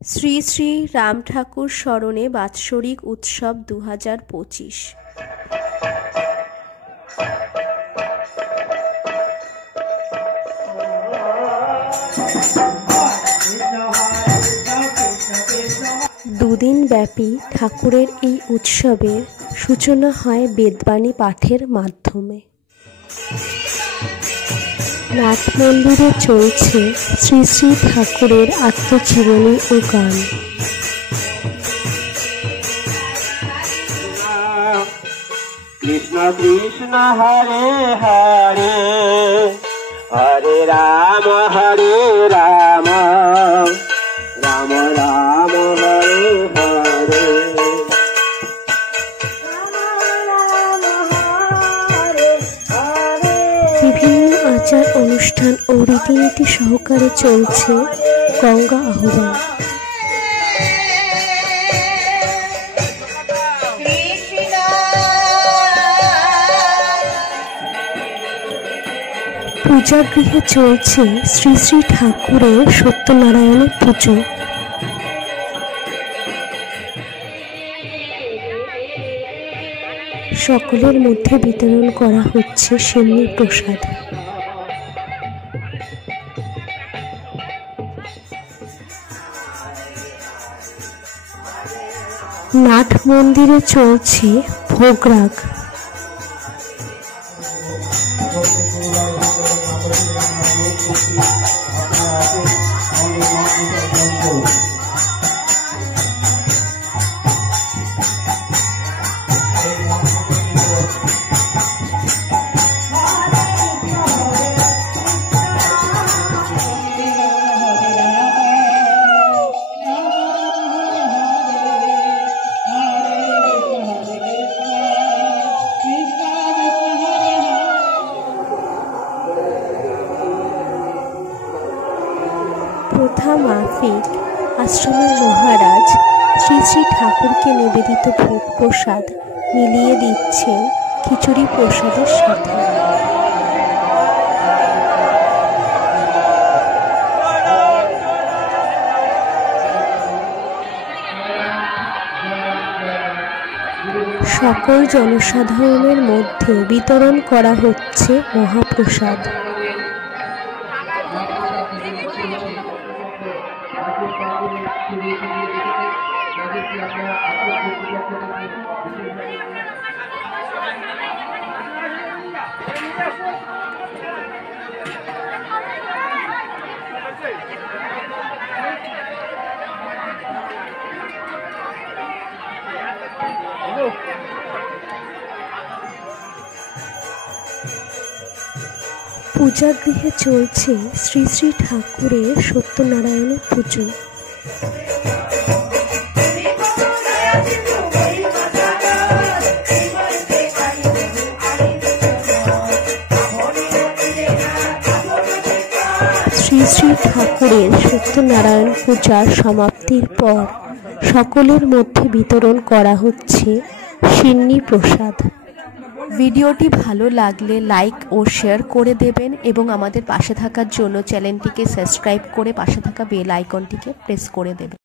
শ্রী শ্রী রাম ঠাকুর স্মরণে বাৎসরিক উৎসব 2025। দুদিন ব্যাপী ঠাকুরের এই উৎসবের সূচনা হয় বেদবাণী পাঠের মাধ্যমে। নাট মন্দিরে চলছে শ্রী শ্রী ঠাকুরের আত্মজীবনী ও গান। কৃষ্ণ কৃষ্ণ হরে হরে হরে রাম রাম রাম হরে হরে। বিভিন্ন আচার অনুষ্ঠান ও রীতিনীতি সহকারে চলছে গঙ্গা আহ্বান। পূজাগৃহে চলছে শ্রী শ্রী ঠাকুরের সত্যনারায়ণের পুজো। সকলের মধ্যে বিতরণ করা হচ্ছে সিন্নি প্রসাদ। নাট মন্দিরে চলছে ভোগরাগ। প্রথা মাফিক আশ্রমের মহারাজ শ্রী শ্রী ঠাকুরকে নিবেদিত ভোগ প্রসাদ মিলিয়ে দিচ্ছেন খিচুড়ি প্রসাদের সাথে। সকল জনসাধারণের মধ্যে বিতরণ করা হচ্ছে মহাপ্রসাদ। পূজাগৃহে চলছে শ্রী শ্রী ঠাকুরের সত্যনারায়ণের পুজো। শ্রী শ্রী ঠাকুরের সত্যনারায়ণ পূজার সমাপ্তির পর সকলের মধ্যে বিতরণ করা হচ্ছে সিন্নি প্রসাদ। ভিডিওটি ভালো লাগলে লাইক ও শেয়ার করে দেবেন এবং আমাদের পাশে থাকার জন্য চ্যানেলটিকে সাবস্ক্রাইব করে পাশে থাকা বেল আইকনটিকে প্রেস করে দেবেন।